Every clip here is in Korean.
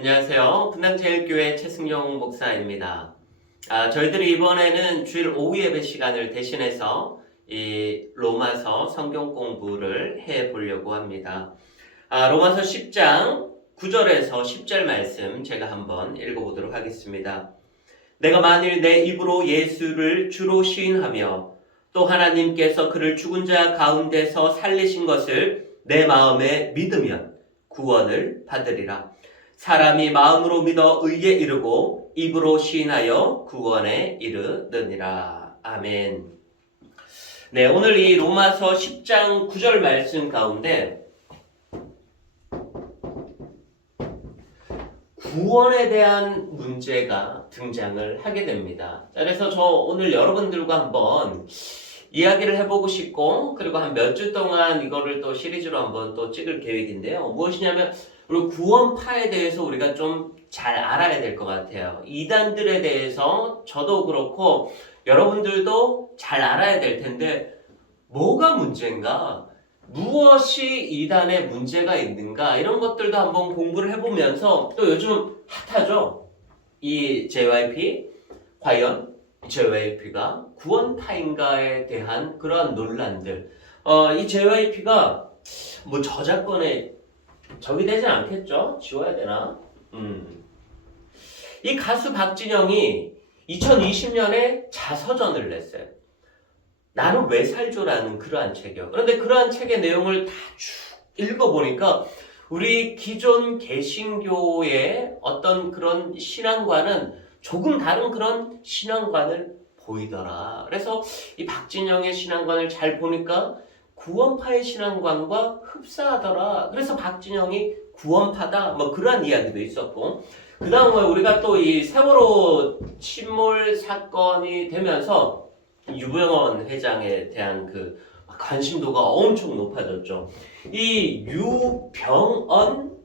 안녕하세요. 분당제일교회 최승용 목사입니다. 저희들이 이번에는 주일 오후 예배 시간을 대신해서 이 로마서 성경 공부를 해 보려고 합니다. 로마서 10장 9절에서 10절 말씀 제가 한번 읽어보도록 하겠습니다. 내가 만일 내 입으로 예수를 주로 시인하며 또 하나님께서 그를 죽은 자 가운데서 살리신 것을 내 마음에 믿으면 구원을 받으리라. 사람이 마음으로 믿어 의에 이르고 입으로 시인하여 구원에 이르느니라. 아멘. 네, 오늘 이 로마서 10장 9절 말씀 가운데 구원에 대한 문제가 등장을 하게 됩니다. 그래서 저 오늘 여러분들과 한번 이야기를 해보고 싶고, 그리고 한 몇 주 동안 이거를 또 시리즈로 한번 또 찍을 계획인데요. 무엇이냐면 우리 구원파에 대해서 우리가 좀 잘 알아야 될 것 같아요. 이단들에 대해서 저도 그렇고 여러분들도 잘 알아야 될 텐데, 뭐가 문제인가? 무엇이 이단에 문제가 있는가? 이런 것들도 한번 공부를 해보면서, 또 요즘 핫하죠? 이 JYP, 과연 JYP가 구원파인가에 대한 그러한 논란들. 이 JYP가 뭐 저작권에 적이 되진 않겠죠? 지워야 되나? 이 가수 박진영이 2020년에 자서전을 냈어요. 나는 왜 살죠라는 그러한 책이요. 그런데 그러한 책의 내용을 다 쭉 읽어보니까 우리 기존 개신교의 어떤 그런 신앙과는 조금 다른 그런 신앙관을 보이더라. 그래서 이 박진영의 신앙관을 잘 보니까 구원파의 신앙관과 흡사하더라. 그래서 박진영이 구원파다. 뭐 그런 이야기도 있었고, 그 다음에 우리가 또 이 세월호 침몰 사건이 되면서 유병원 회장에 대한 그 관심도가 엄청 높아졌죠. 이 유병언,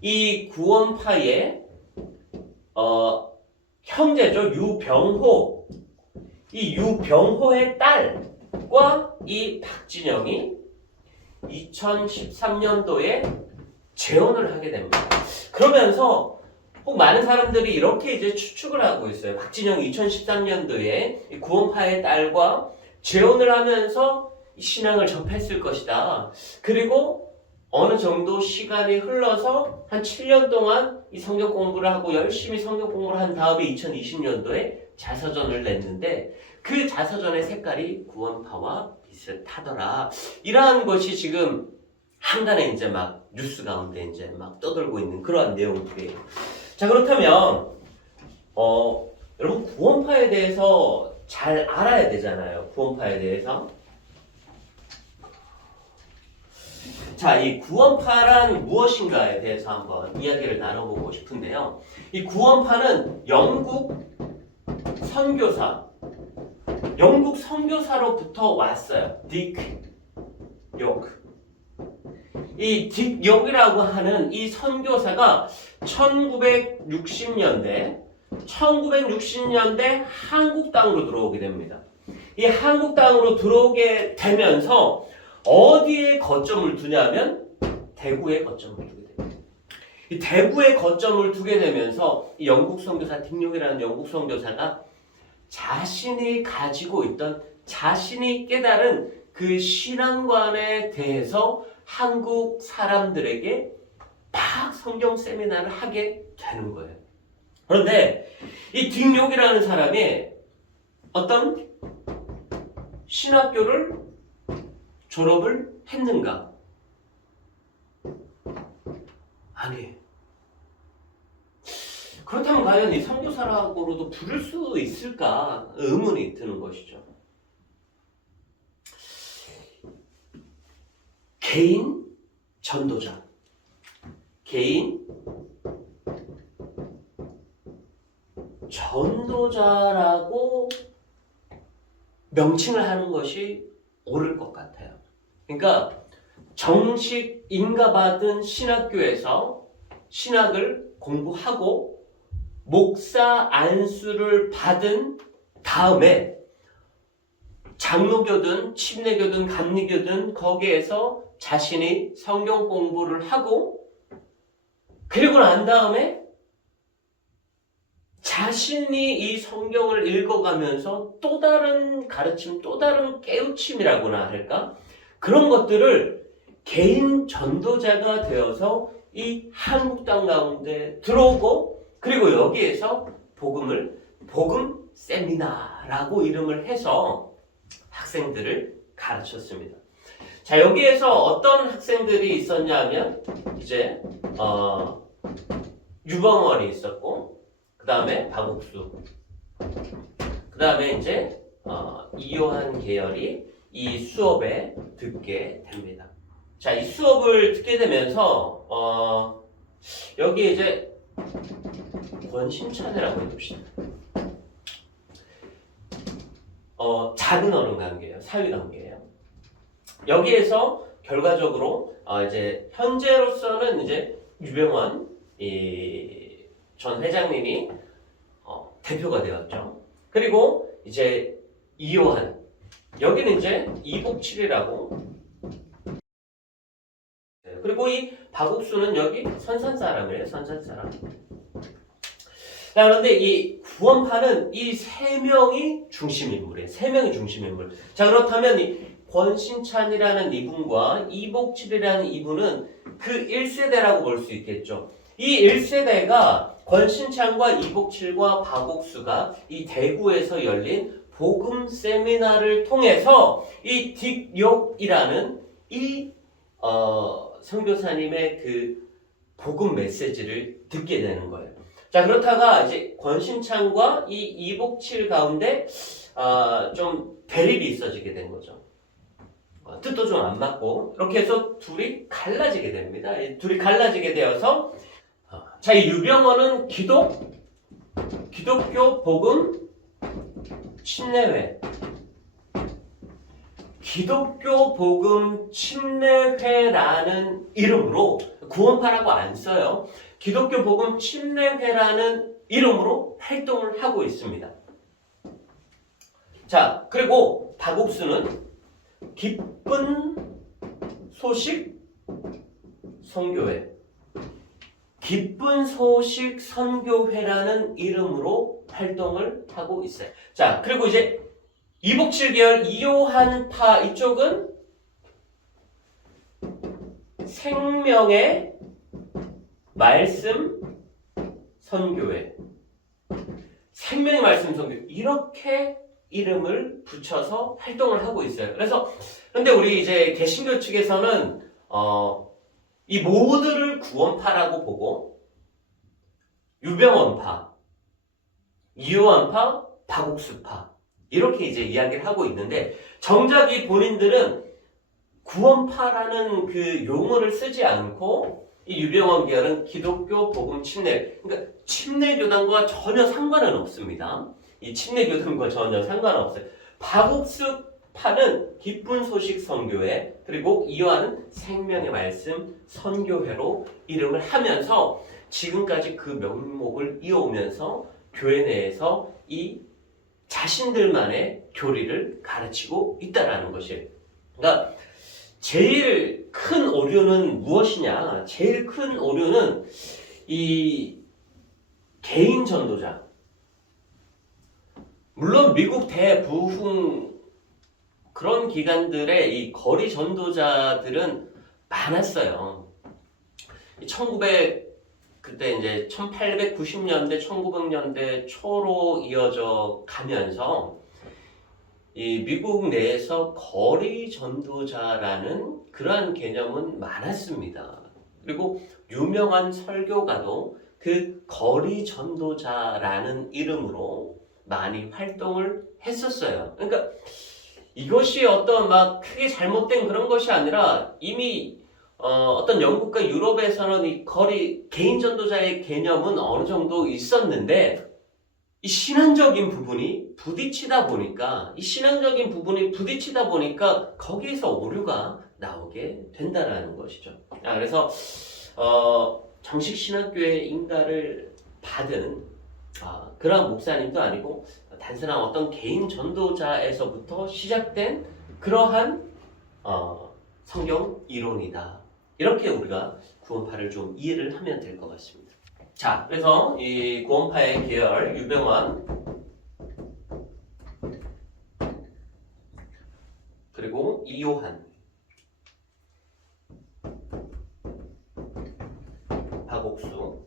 이 구원파의 형제죠. 유병호. 이 유병호의 딸과 이 박진영이 2013년도에 재혼을 하게 됩니다. 그러면서 많은 사람들이 이렇게 이제 추측을 하고 있어요. 박진영이 2013년도에 구원파의 딸과 재혼을 하면서 신앙을 접했을 것이다. 그리고 어느 정도 시간이 흘러서 한 7년 동안 이 성경 공부를 하고 열심히 성경 공부를 한 다음에 2020년도에 자서전을 냈는데, 그 자서전의 색깔이 구원파와 비슷하더라. 이러한 것이 지금 한간에 이제 막 뉴스 가운데 이제 막 떠돌고 있는 그러한 내용들이에요. 자, 그렇다면 여러분 구원파에 대해서 잘 알아야 되잖아요. 구원파에 대해서. 자, 이 구원파란 무엇인가에 대해서 한번 이야기를 나눠보고 싶은데요. 이 구원파는 영국 선교사로부터 왔어요. 딕 요크. 이 딕 요크라고 하는 이 선교사가 1960년대 한국 땅으로 들어오게 됩니다. 이 한국 땅으로 들어오게 되면서 어디에 거점을 두냐면 대구에 거점을 두게 됩니다. 이 대구에 거점을 두게 되면서 이 영국 선교사 딕욕이라는 영국 선교사가 자신이 가지고 있던, 자신이 깨달은 그 신앙관에 대해서 한국 사람들에게 막 성경 세미나를 하게 되는 거예요. 그런데 이 딕욕이라는 사람이 어떤 신학교를 졸업을 했는가? 아니에요. 그렇다면 과연 이 선교사라고도 부를 수 있을까? 의문이 드는 것이죠. 개인 전도자, 개인 전도자라고 명칭을 하는 것이 옳을 것 같아요. 그러니까 정식 인가받은 신학교에서 신학을 공부하고 목사 안수를 받은 다음에 장로교든 침례교든 감리교든 거기에서 자신이 성경 공부를 하고 그리고 난 다음에 자신이 이 성경을 읽어가면서 또 다른 가르침, 또 다른 깨우침이라고나 할까? 그런 것들을 개인 전도자가 되어서 이 한국 땅 가운데 들어오고, 그리고 여기에서 복음 세미나라고 이름을 해서 학생들을 가르쳤습니다. 자, 여기에서 어떤 학생들이 있었냐면 이제 유병원이 있었고, 그 다음에 박옥수, 그 다음에 이제 이요한 계열이 이 수업에 듣게 됩니다. 자, 이 수업을 듣게 되면서 여기 이제 권심찬이라고 해봅시다. 작은 어른 관계예요. 사위 관계예요. 여기에서 결과적으로 이제 현재로서는 이제 유병원 전 회장님이 대표가 되었죠. 그리고 이제 이요한, 여기는 이제 이복칠이라고, 그리고 이 박옥수는 여기 선산 사람이에요. 선산 사람. 그런데 이 구원파는 이 세 명이 중심 인물이에요. 세 명이 중심 인물. 자, 그렇다면 이 권신찬이라는 이분과 이복칠이라는 이분은 그 1세대라고 볼 수 있겠죠. 이 1세대가 권신찬과 이복칠과 박옥수가 이 대구에서 열린 복음 세미나를 통해서 이 딕욕이라는 이 선교사님의 그 복음 메시지를 듣게 되는 거예요. 자, 그렇다가 이제 권신찬과 이 이복칠 가운데 좀 대립이 있어지게 된 거죠. 뜻도 좀 안 맞고, 이렇게 해서 둘이 갈라지게 됩니다. 둘이 갈라지게 되어서 자, 이 유병원은 기독교 복음 침례회, 기독교 복음 침례회라는 이름으로, 구원파라고 안 써요. 기독교 복음 침례회라는 이름으로 활동을 하고 있습니다. 자, 그리고 박옥수는 기쁜 소식 선교회, 기쁜 소식 선교회라는 이름으로 활동을 하고 있어요. 자, 그리고 이제 이복칠 계열 이요한파 이쪽은 생명의 말씀 선교회, 생명의 말씀 선교회, 이렇게 이름을 붙여서 활동을 하고 있어요. 그래서 근데 우리 이제 개신교 측에서는 이 모두를 구원파라고 보고 유병원파, 이요한파, 박옥수파 이렇게 이제 이야기를 하고 있는데, 정작 이 본인들은 구원파라는 그 용어를 쓰지 않고 이 유병원 계열은 기독교 복음 침례, 그러니까 침례교단과 전혀 상관은 없습니다. 이 침례교단과 전혀 상관없어요. 박옥수파는 기쁜 소식 선교회, 그리고 이요한은 생명의 말씀 선교회로 이름을 하면서 지금까지 그 명목을 이어오면서 교회 내에서 이 자신들만의 교리를 가르치고 있다라는 것이에요. 그러니까 제일 큰 오류는 무엇이냐? 제일 큰 오류는 이 개인 전도자. 물론 미국 대부흥 그런 기관들의 이 거리 전도자들은 많았어요. 그때 이제 1890년대, 1900년대 초로 이어져 가면서 이 미국 내에서 거리 전도자라는 그러한 개념은 많았습니다. 그리고 유명한 설교가도 그 거리 전도자라는 이름으로 많이 활동을 했었어요. 그러니까 이것이 어떤 막 크게 잘못된 그런 것이 아니라 이미 어떤 영국과 유럽에서는 이 개인 전도자의 개념은 어느 정도 있었는데, 이 신앙적인 부분이 부딪히다 보니까 거기에서 오류가 나오게 된다라는 것이죠. 그래서 정식 신학교의 인가를 받은 그러한 목사님도 아니고 단순한 어떤 개인 전도자에서부터 시작된 그러한 성경 이론이다. 이렇게 우리가 구원파를 좀 이해를 하면 될 것 같습니다. 자, 그래서 이 구원파의 계열 유병원 그리고 이요한, 박옥수.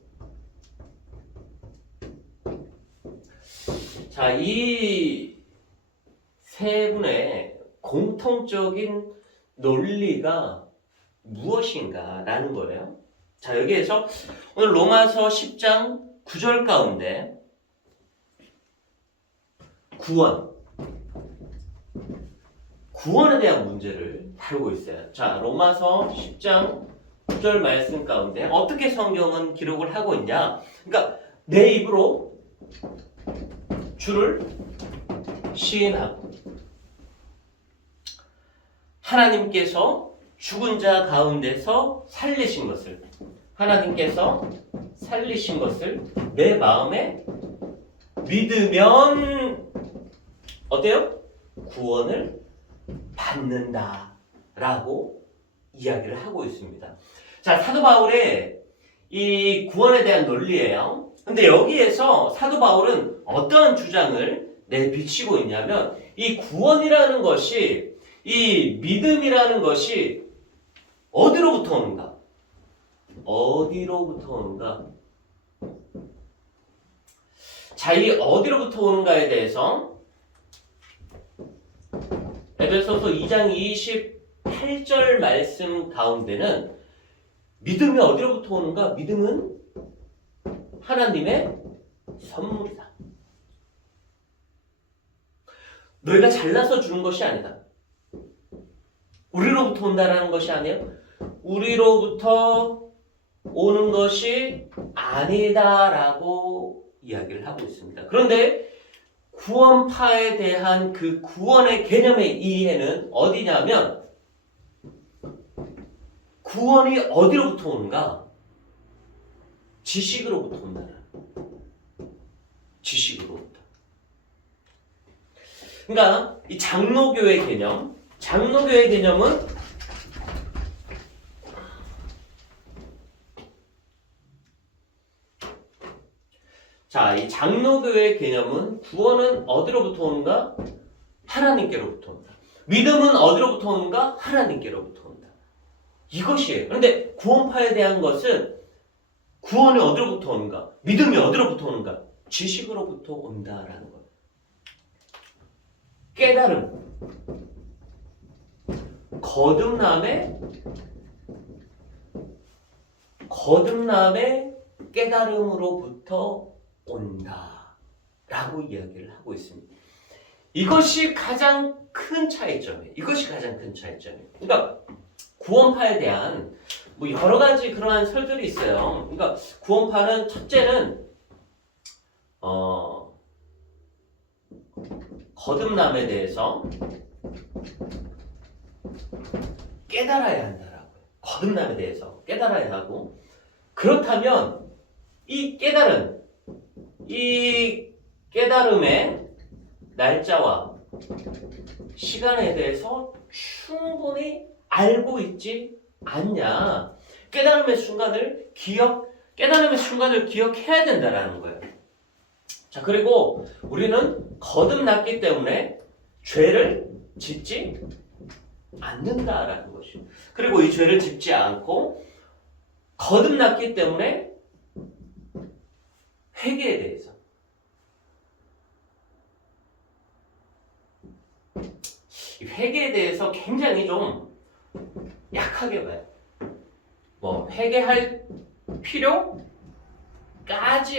자, 이 세 분의 공통적인 논리가 무엇인가라는 거예요. 자, 여기에서 오늘 로마서 10장 9절 가운데 구원에 대한 문제를 다루고 있어요. 자, 로마서 10장 9절 말씀 가운데 어떻게 성경은 기록을 하고 있냐? 그러니까 내 입으로 주를 시인하고 하나님께서 죽은 자 가운데서 살리신 것을, 하나님께서 살리신 것을 내 마음에 믿으면 어때요? 구원을 받는다라고 이야기를 하고 있습니다. 자, 사도 바울의 이 구원에 대한 논리예요. 근데 여기에서 사도 바울은 어떠한 주장을 내비치고 있냐면 이 구원이라는 것이, 이 믿음이라는 것이 어디로부터 오는가? 어디로부터 오는가? 자, 이 어디로부터 오는가에 대해서 에베소서 2장 28절 말씀 가운데는 믿음이 어디로부터 오는가? 믿음은 하나님의 선물이다. 너희가 잘나서 주는 것이 아니다. 우리로부터 온다라는 것이 아니에요. 우리로부터 오는 것이 아니다라고 이야기를 하고 있습니다. 그런데 구원파에 대한 그 구원의 개념의 이해는 어디냐면 구원이 어디로부터 오는가? 지식으로부터 온다는. 지식으로부터. 그러니까 이 장로교의 개념, 장로교의 개념은 자, 이 장로교의 개념은 구원은 어디로부터 오는가? 하나님께로부터 온다. 믿음은 어디로부터 오는가? 하나님께로부터 온다. 이것이에요. 그런데 구원파에 대한 것은 구원이 어디로부터 오는가? 믿음이 어디로부터 오는가? 지식으로부터 온다라는 거예요. 깨달음. 거듭남의 깨달음으로부터 온다라고 이야기를 하고 있습니다. 이것이 가장 큰 차이점이에요. 이것이 가장 큰 차이점이에요. 그러니까 구원파에 대한 뭐 여러 가지 그러한 설들이 있어요. 그러니까 구원파는 첫째는 거듭남에 대해서 깨달아야 한다라고. 거듭남에 대해서 깨달아야 하고, 그렇다면 이 깨달음의 날짜와 시간에 대해서 충분히 알고 있지 않냐. 깨달음의 순간을 기억해야 된다라는 거예요. 자, 그리고 우리는 거듭났기 때문에 죄를 짓지 않는다라는 것이죠. 그리고 이 죄를 짓지 않고 거듭났기 때문에 회개에 대해서 이 회개에 대해서 굉장히 좀 약하게 봐요. 뭐 회개할 필요까지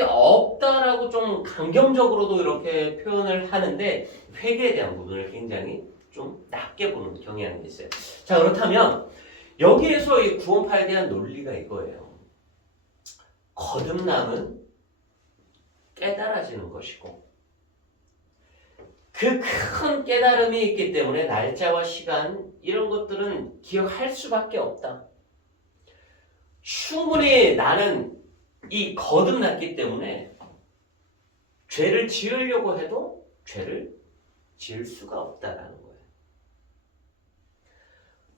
없다라고 좀 강경적으로도 이렇게 표현을 하는데 회개에 대한 부분을 굉장히 좀 낮게 보는 경향이 있어요. 자, 그렇다면 여기에서 이 구원파에 대한 논리가 이거예요. 거듭남은 깨달아지는 것이고 그 큰 깨달음이 있기 때문에 날짜와 시간 이런 것들은 기억할 수밖에 없다. 충분히 나는 이 거듭났기 때문에 죄를 지으려고 해도 죄를 지을 수가 없다라는 거예요.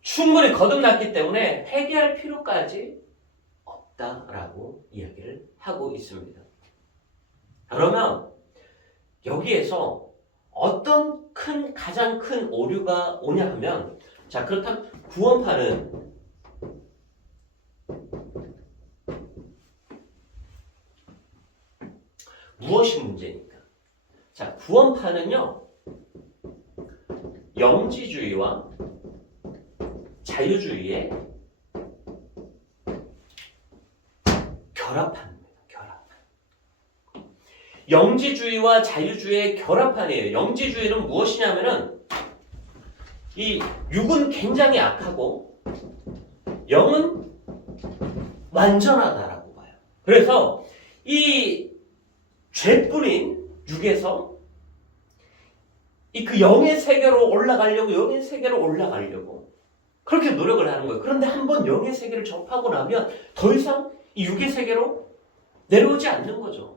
충분히 거듭났기 때문에 회개할 필요까지 있다라고 이야기를 하고 있습니다. 그러면 여기에서 어떤 가장 큰 오류가 오냐 하면, 자, 그렇다면 구원파는 무엇이 문제입니까? 자, 구원파는요, 영지주의와 자유주의의 결합판입니다. 결합판. 영지주의와 자유주의의 결합판이에요. 영지주의는 무엇이냐면은 이 육은 굉장히 악하고 영은 완전하다라고 봐요. 그래서 이 죄뿐인 육에서 그 영의 세계로 올라가려고 그렇게 노력을 하는 거예요. 그런데 한번 영의 세계를 접하고 나면 더 이상 이 육의 세계로 내려오지 않는 거죠.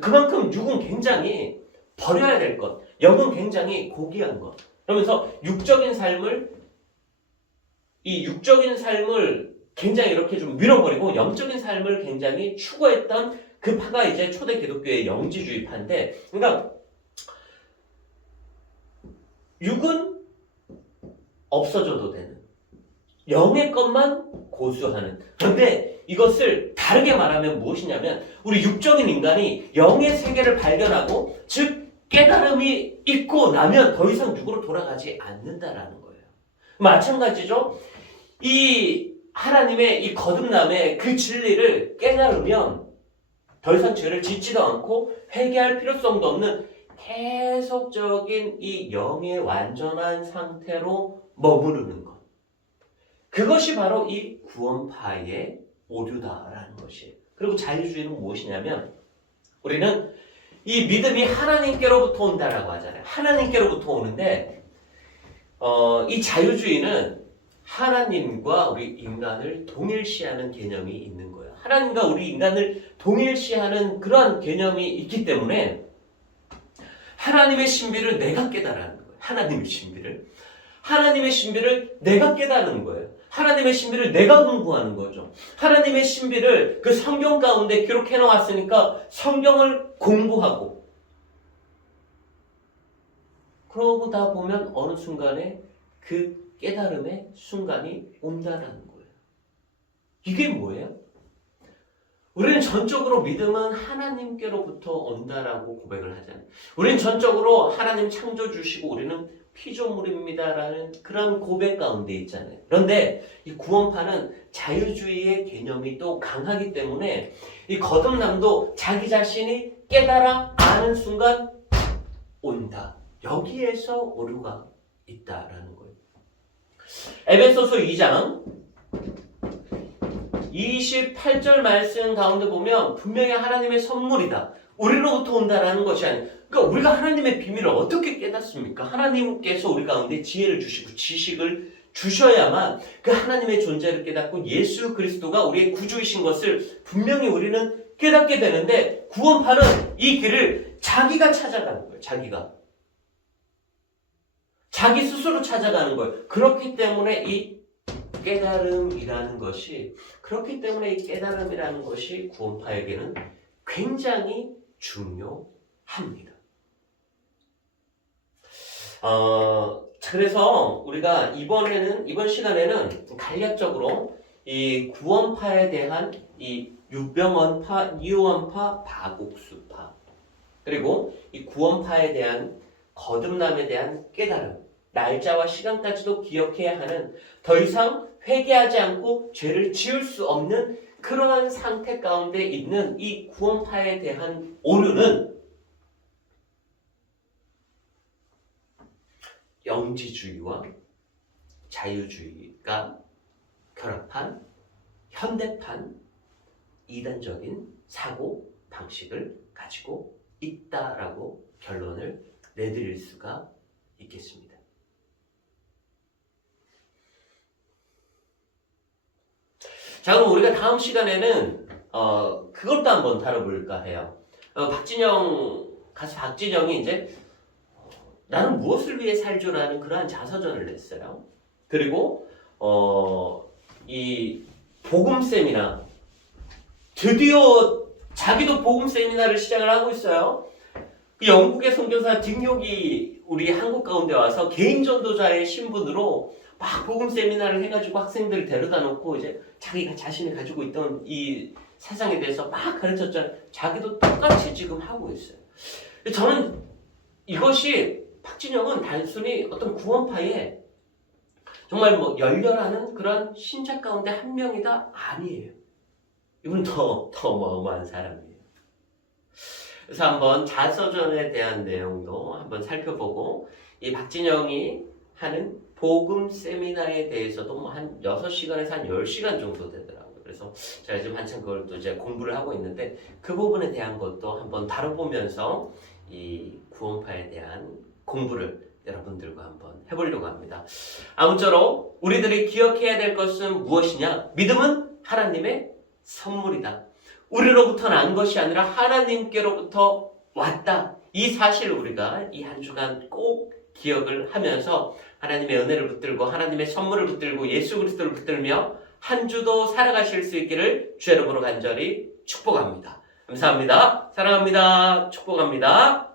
그만큼 육은 굉장히 버려야 될 것, 영은 굉장히 고귀한 것. 그러면서 육적인 삶을 굉장히 이렇게 좀 밀어버리고 영적인 삶을 굉장히 추구했던 그 파가 이제 초대 기독교의 영지주의파인데, 그러니까 육은 없어져도 되는, 영의 것만 고수하는. 그런데 이것을 다르게 말하면 무엇이냐면, 우리 육적인 인간이 영의 세계를 발견하고, 즉 깨달음이 있고 나면 더 이상 육으로 돌아가지 않는다라는 거예요. 마찬가지죠. 이 하나님의 이 거듭남의 그 진리를 깨달으면 더 이상 죄를 짓지도 않고 회개할 필요성도 없는 계속적인 이 영의 완전한 상태로 머무르는 것. 그것이 바로 이 구원파의 오류다라는 것이에요. 그리고 자유주의는 무엇이냐면, 우리는 이 믿음이 하나님께로부터 온다라고 하잖아요. 하나님께로부터 오는데, 이 자유주의는 하나님과 우리 인간을 동일시하는 개념이 있는 거예요. 하나님과 우리 인간을 동일시하는 그러한 개념이 있기 때문에 하나님의 신비를 내가 깨달아는 거예요. 하나님의 신비를 내가 깨달는 거예요. 하나님의 신비를 내가 공부하는 거죠. 하나님의 신비를 그 성경 가운데 기록해 놓았으니까 성경을 공부하고, 그러다 보면 어느 순간에 그 깨달음의 순간이 온다라는 거예요. 이게 뭐예요? 우리는 전적으로 믿음은 하나님께로부터 온다라고 고백을 하잖아요. 우리는 전적으로 하나님 창조주시고 우리는 피조물입니다라는 그런 고백 가운데 있잖아요. 그런데 이 구원파는 자유주의의 개념이 또 강하기 때문에 이 거듭남도 자기 자신이 깨달아 아는 순간 온다. 여기에서 오류가 있다라는 거예요. 에베소서 2장 28절 말씀 가운데 보면 분명히 하나님의 선물이다, 우리로부터 온다라는 것이 아니에요. 그러니까 우리가 하나님의 비밀을 어떻게 깨닫습니까? 하나님께서 우리 가운데 지혜를 주시고 지식을 주셔야만 그 하나님의 존재를 깨닫고 예수 그리스도가 우리의 구주이신 것을 분명히 우리는 깨닫게 되는데, 구원파는 이 길을 자기가 찾아가는 거예요. 자기 스스로 찾아가는 거예요. 그렇기 때문에 이 깨달음이라는 것이 구원파에게는 굉장히 중요합니다. 그래서 우리가 이번 시간에는 간략적으로 이 구원파에 대한 이 유병원파, 이원파, 바곡수파, 그리고 이 구원파에 대한 거듭남에 대한 깨달음, 날짜와 시간까지도 기억해야 하는, 더 이상 회개하지 않고 죄를 지을 수 없는 그러한 상태 가운데 있는 이 구원파에 대한 오류는 영지주의와 자유주의가 결합한 현대판 이단적인 사고 방식을 가지고 있다라고 결론을 내드릴 수가 있겠습니다. 자, 그럼 우리가 다음 시간에는 그것도 한번 다뤄볼까 해요. 가수 박진영이 이제 나는 무엇을 위해 살죠라는 그러한 자서전을 냈어요. 그리고 이 복음쌤이나 드디어 자기도 복음 세미나를 시작을 하고 있어요. 그 영국의 선교사 딕욕이 우리 한국 가운데 와서 개인 전도자의 신분으로 막 복음 세미나를 해가지고 학생들을 데려다 놓고 이제 자기가 자신이 가지고 있던 이 세상에 대해서 막 가르쳤잖아요. 자기도 똑같이 지금 하고 있어요. 저는 이것이 박진영은 단순히 어떤 구원파의 정말 뭐 열렬하는 그런 신자 가운데 한 명이다? 아니에요. 이분 더 어마어마한 사람이에요. 그래서 한번 자서전에 대한 내용도 한번 살펴보고 이 박진영이 하는 복음 세미나에 대해서도 뭐 한 6시간에서 한 10시간 정도 되더라고요. 그래서 제가 지금 한참 그걸 또 이제 공부를 하고 있는데 그 부분에 대한 것도 한번 다뤄보면서 이 구원파에 대한 공부를 여러분들과 한번 해보려고 합니다. 아무쪼록 우리들이 기억해야 될 것은 무엇이냐? 믿음은 하나님의 선물이다. 우리로부터 난 것이 아니라 하나님께로부터 왔다. 이 사실을 우리가 이 한 주간 꼭 기억을 하면서 하나님의 은혜를 붙들고 하나님의 선물을 붙들고 예수 그리스도를 붙들며 한 주도 살아가실 수 있기를 주 여러분으로 간절히 축복합니다. 감사합니다. 사랑합니다. 축복합니다.